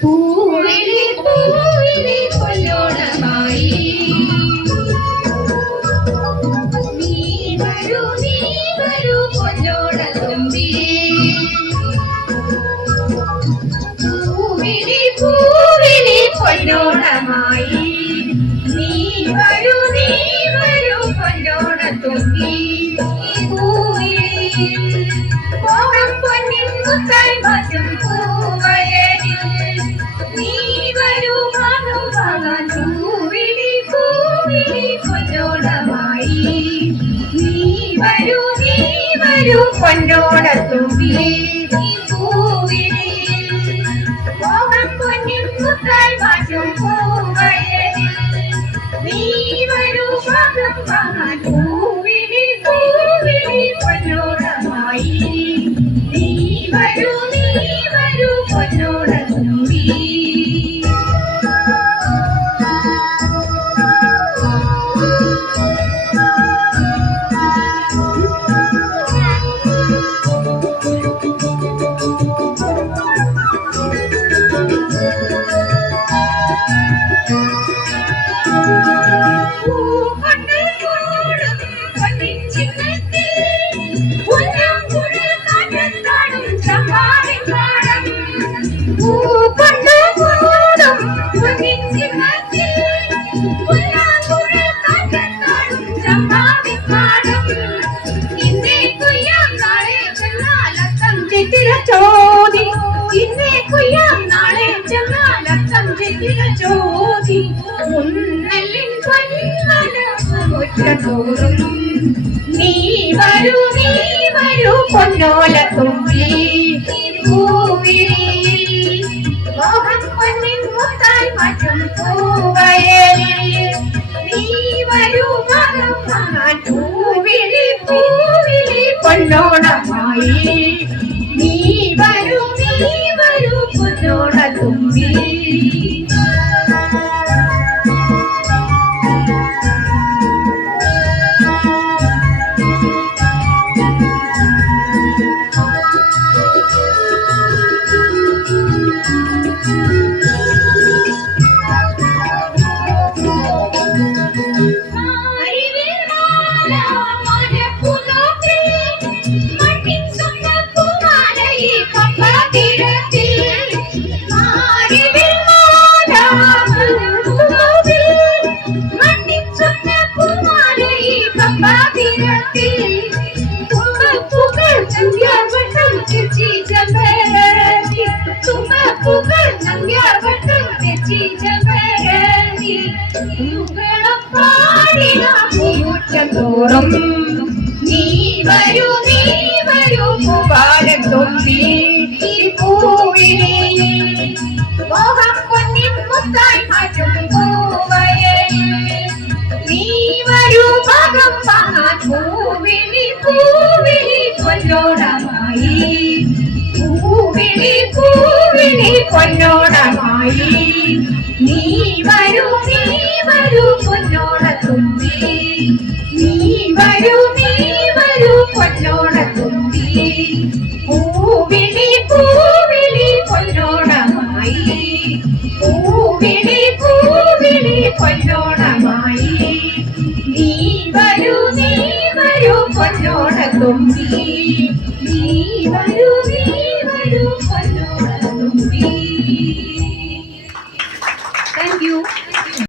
പൂവിളി പൂവിളി പൊന്നോണമായി നീ വരൂ പൊന്നോണത്തുമ്പി പൂവിളി പൂവിളി പൊന്നോണമായി നീ വരൂ പൊന്നോണത്തുമ്പി പൂവിളി മോഹം പൊന്നിൻ മുത്തായി മാറ്റും പൂവയലിൽ നീ വരൂ മധുവാകാൻ പൂവിളി പൂവിളി പൊന്നോണമായി നീ വരൂ പൊന്നോണത്തുമ്പി പൂവിളി മോഹം പൊന്നിൻ മുത്തായി മാറ്റും പൂവയലിൽ നീ വരൂ മധുവാകാൻ പൂവിളി പൂവിളി പൊന്നോണമായി നീ വരൂ പൊന്നോണത്തുമ്പി ചോദി ഇന്നേ കൊയ്യാം നാളെ ചെന്നാലത്തം ചോദി മുന്നല്ലിൻ പൊന്നോറും നീ വരൂ പൊന്നോലത്തുമ്പി പൂവിളിയിൽ മോഹം പൊന്നിൻ മുത്തായി മാറ്റും പൂവയലിൽ നീ വരൂ മകൻ പൂവിളി പൂവിളി പൊന്നോണമായി നീ വരൂ പൊന്നോണത്തുമ്പി ോറും നീ വരൂ പൂവാലത്തുമ്പി പൂവിളിയിൽ മോഹം പൊന്നിൻ മുത്തായി മാറ്റും പൂവയലിൽ നീ വരൂ മകം വാങ്ങാൻ പൂവിളി പൂവിളി പൊന്നോണമായി പൂവിളി പൂവിളി പൊന്നോണമായി നീ വരൂ പൊന്നോണത്തുമ്പി നീ വരൂ പൊന്നോണത്തുമ്പി പൂവിളി പൂവിളി പൊന്നോണമായി പൂവിളി പൂവിളി പൊന്നോണമായി നീ വരൂ പൊന്നോണത്തുമ്പി നീ വരൂ പൊന്നോണത്തുമ്പി. Thank you.